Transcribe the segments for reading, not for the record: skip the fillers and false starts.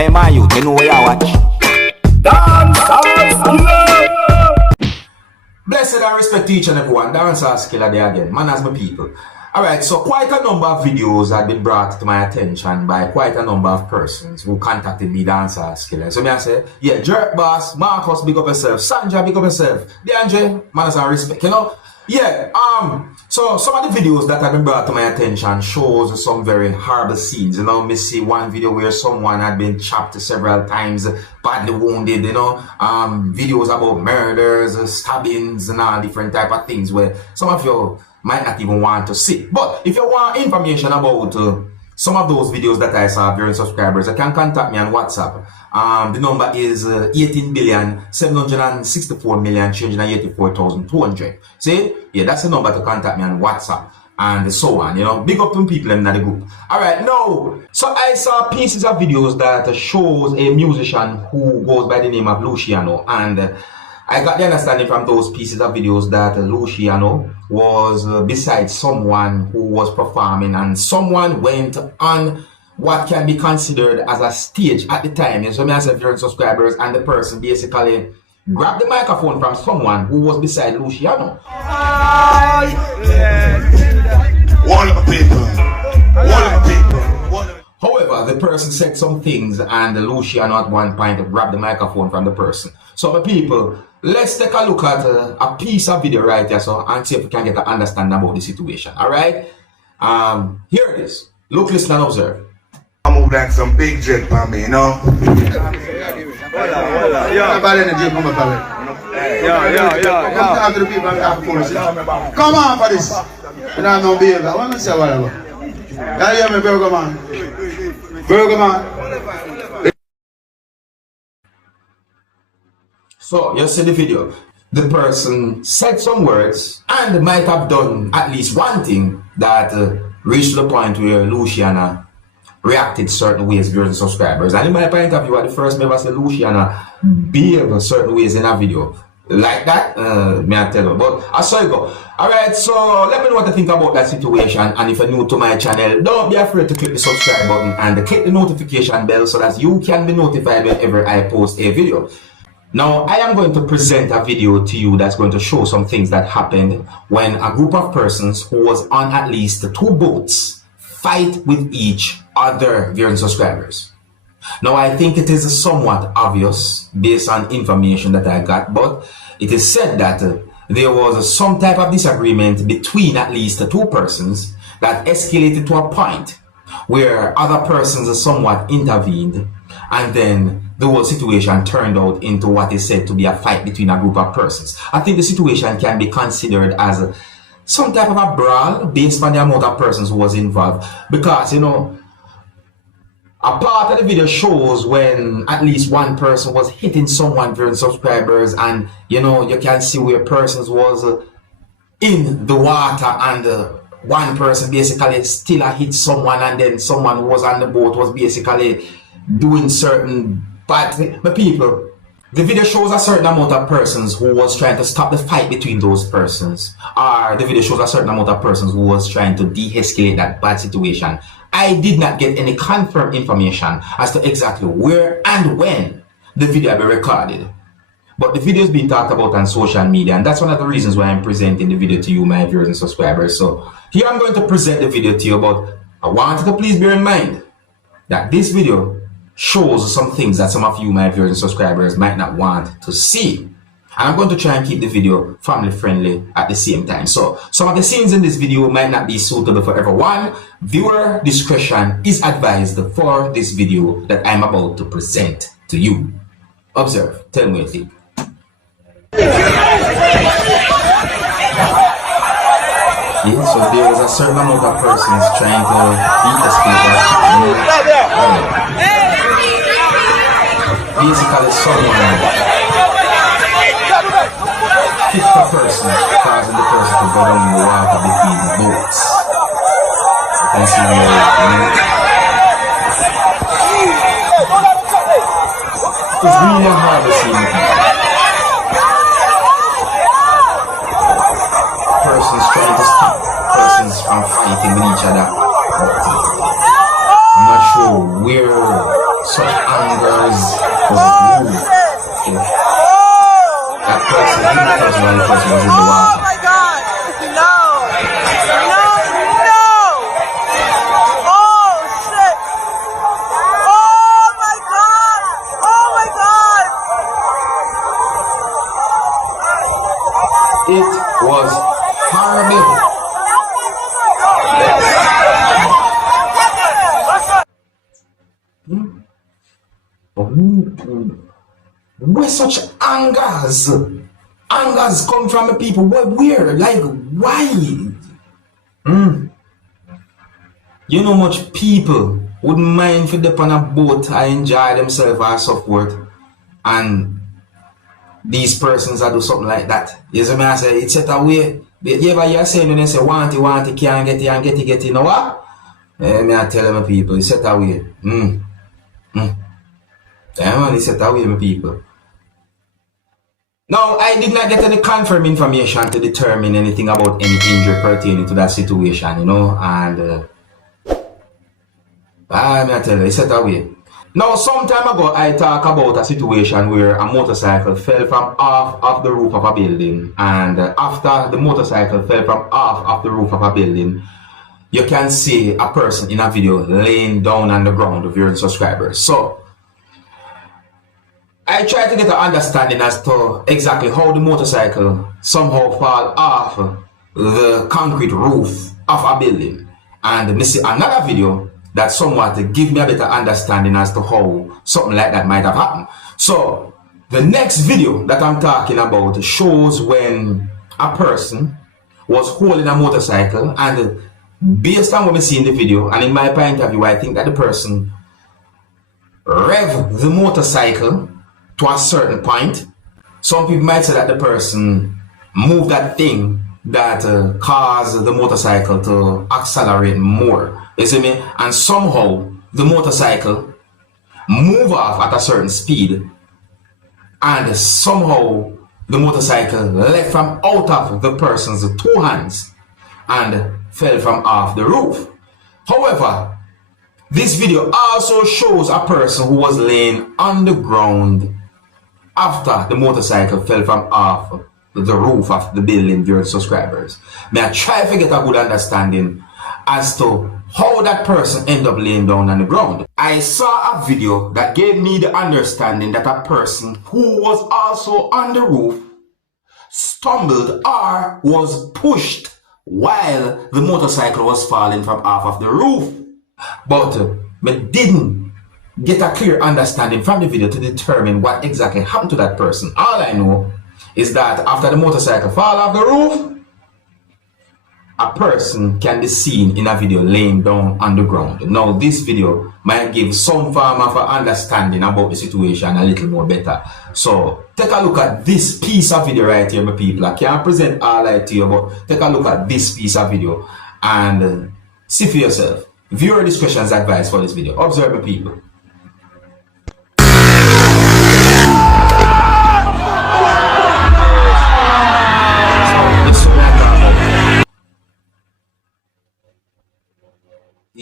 Hey, my youth, you know where you watch? Dancehall skilla. Blessed and respect each and everyone. Dancehall skilla there again. Man as my people. Alright, so quite a number of videos have been brought to my attention by quite a number of persons who contacted me, Dancehall skilla. So me I say, yeah, Jerk Boss, Marcus, big up yourself, Sandra, big up yourself, DeAndre, man as and respect, you know? Yeah, so some of the videos that have been brought to my attention shows some very horrible scenes, you know. Me see one video where someone had been chopped several times, badly wounded, you know. Videos about murders, stabbings, and all different type of things where some of you might not even want to see. But if you want information about some of those videos that I saw during subscribers, you can contact me on WhatsApp. The number is 18,764,384,200. See? Yeah, that's the number to contact me on WhatsApp and so on. You know, big up to people in the group. Alright, now, so I saw pieces of videos that shows a musician who goes by the name of Luciano, and I got the understanding from those pieces of videos that Luciano was beside someone who was performing, and someone went on what can be considered as a stage at the time. So me I said, if subscribers, and the person basically grabbed the microphone from someone who was beside Luciano. However, the person said some things, and Luciano at one point grabbed the microphone from the person. So my people, let's take a look at a piece of video right here, so, and see if we can get an understanding about the situation. Alright? Here it is. Look, listen, and observe. I moved like some big jet for me, you know? Come on for this. You don't know, baby. I want to say whatever. You hear me, Burger Man? Burger Man. So, you see the video. The person said some words and might have done at least one thing that reached the point where Luciano reacted certain ways during subscribers. And in my point of view, at the first member said Luciano behaved certain ways in a video. Like that, may I tell you. But I saw it go. Alright, so let me know what you think about that situation. And if you're new to my channel, don't be afraid to click the subscribe button and click the notification bell so that you can be notified whenever I post a video. Now, I am going to present a video to you that's going to show some things that happened when a group of persons who was on at least 2 boats fight with each other during subscribers. Now, I think it is somewhat obvious based on information that I got, but it is said that there was some type of disagreement between at least 2 persons that escalated to a point where other persons somewhat intervened, and then the whole situation turned out into what is said to be a fight between a group of persons. I think the situation can be considered as some type of a brawl based on the amount of persons who was involved, because, you know, a part of the video shows when at least one person was hitting someone during subscribers, and you know, you can see where persons was in the water, and one person basically still hit someone, and then someone who was on the boat was basically doing certain bad things. But people, the video shows a certain amount of persons who was trying to stop the fight between those persons, or the video shows a certain amount of persons who was trying to de-escalate that bad situation. I did not get any confirmed information as to exactly where and when the video will be recorded. But the video is being talked about on social media, and that's one of the reasons why I'm presenting the video to you, my viewers and subscribers. So here I'm going to present the video to you, but I want you to please bear in mind that this video shows some things that some of you, my viewers and subscribers, might not want to see. And I'm going to try and keep the video family friendly at the same time. So some of the scenes in this video might not be suitable for everyone. Viewer discretion is advised for this video that I'm about to present to you. Observe. Tell me what you think. Yeah, so there was a certain amount of persons trying to de-escalate. Basically someone hit the person, causing the person to go down in the water between the boats. You can see here, it's really hard to see persons trying to stop persons from fighting with each other. I'm not sure where such angers was moved. That person, even the person while the person was in the water. Oh my God! No! No! No! Oh shit! Oh my God! Oh my God! It was horrible. Where such angers come from the people? Where? Like, why? You know much people wouldn't mind for dip on a boat and enjoy themselves or so forth, and these persons that do something like that. You see me, I say, it's set away. You ever hear saying when they say, want it, can't get it, and get it, you know what? Me I tell them people, it's set away. Yeah, man, it's set away, my people. Now, I did not get any confirmed information to determine anything about any injury pertaining to that situation, you know, and I tell you, it's set away. Now, some time ago, I talked about a situation where a motorcycle fell from off of the roof of a building, and after the motorcycle fell from off of the roof of a building, you can see a person in a video laying down on the ground of your subscribers. So, I try to get an understanding as to exactly how the motorcycle somehow fall off the concrete roof of a building. And I see another video that somewhat give me a better understanding as to how something like that might have happened. So the next video that I'm talking about shows when a person was holding a motorcycle, and based on what we see in the video and in my point of view, I think that the person rev the motorcycle to a certain point. Some people might say that the person moved that thing that caused the motorcycle to accelerate more. You see me? And somehow the motorcycle move off at a certain speed, and somehow the motorcycle left from out of the person's two hands and fell from off the roof. However, this video also shows a person who was laying on the ground after the motorcycle fell from off the roof of the building, dear subscribers. May I try to get a good understanding as to how that person ended up laying down on the ground. I saw a video that gave me the understanding that a person who was also on the roof stumbled or was pushed while the motorcycle was falling from off of the roof. But I didn't get a clear understanding from the video to determine what exactly happened to that person. All I know is that after the motorcycle fall off the roof, a person can be seen in a video laying down on the ground. Now, this video might give some form of understanding about the situation a little more better. So, take a look at this piece of video right here, my people. I can't present all that to you, but take a look at this piece of video and see for yourself. Viewer discretion is advised for this video. Observe, my people.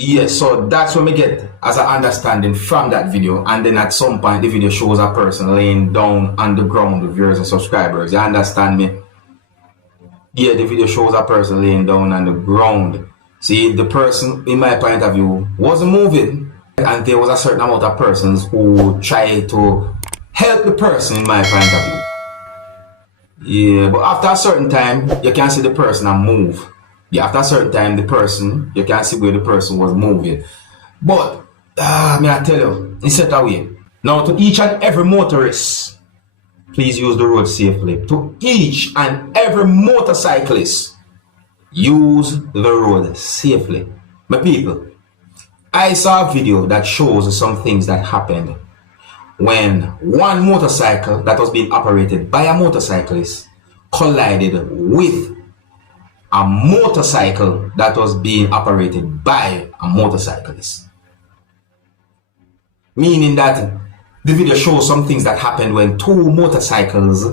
Yes, so that's what we get as an understanding from that video, and then at some point the video shows a person laying down on the ground with viewers and subscribers. You understand me? Yeah, the video shows a person laying down on the ground. See, the person, in my point of view, wasn't moving, and there was a certain amount of persons who tried to help the person, in my point of view. Yeah, but after a certain time, you can see the person and move. Yeah, after a certain time, the person, you can see where the person was moving. But, may I tell you, it's set away. Now, to each and every motorist, please use the road safely. To each and every motorcyclist, use the road safely. My people, I saw a video that shows some things that happened when one motorcycle that was being operated by a motorcyclist collided with a motorcycle that was being operated by a motorcyclist. Meaning that the video shows some things that happened when two motorcycles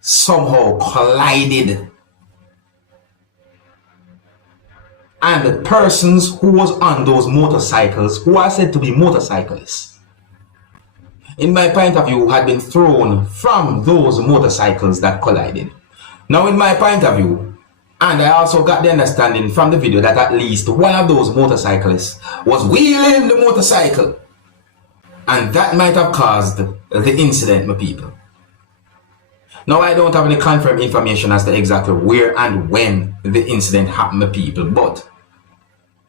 somehow collided. And the persons who was on those motorcycles, who are said to be motorcyclists, in my point of view, had been thrown from those motorcycles that collided. Now, in my point of view, and I also got the understanding from the video that at least one of those motorcyclists was wheeling the motorcycle. And that might have caused the incident, my people. Now, I don't have any confirmed information as to exactly where and when the incident happened, my people, but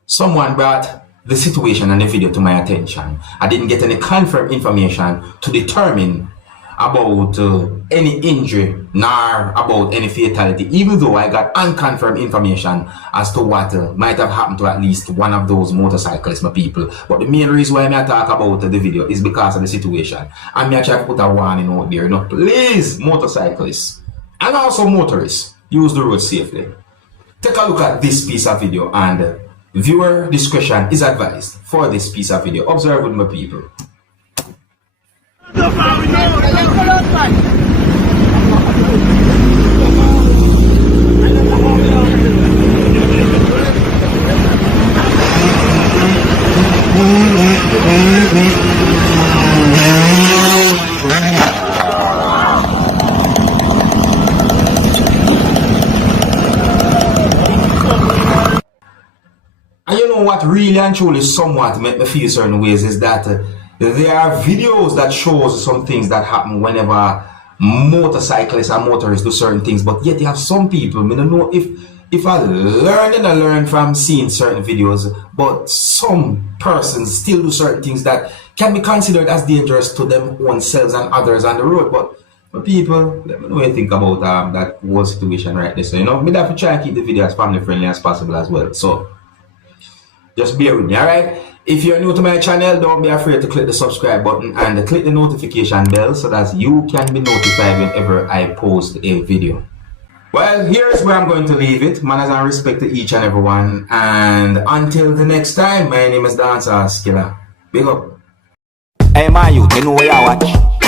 someone brought the situation and the video to my attention. I didn't get any confirmed information to determine about any injury nor about any fatality, even though I got unconfirmed information as to what might have happened to at least one of those motorcyclists, my people. But the main reason why I talk about the video is because of the situation. And I try to put a warning out there, please, motorcyclists and also motorists, use the road safely. Take a look at this piece of video, and viewer discretion is advised for this piece of video. Observe with my people. And you know what really and truly somewhat make me feel certain ways is that there are videos that shows some things that happen whenever motorcyclists and motorists do certain things, but yet you have some people, I don't know if I learn from seeing certain videos, but some persons still do certain things that can be considered as dangerous to them oneself and others on the road. But people, let me know what you think about that whole situation right there. So, me have to try and keep the video as family friendly as possible as well. So, just bear with me, alright? If you're new to my channel, don't be afraid to click the subscribe button and click the notification bell so that you can be notified whenever I post a video. Well, here's where I'm going to leave it. Manners and respect to each and everyone. And until the next time, my name is Dancehall skilla. Big up. Hey, my youth, you know where you watch.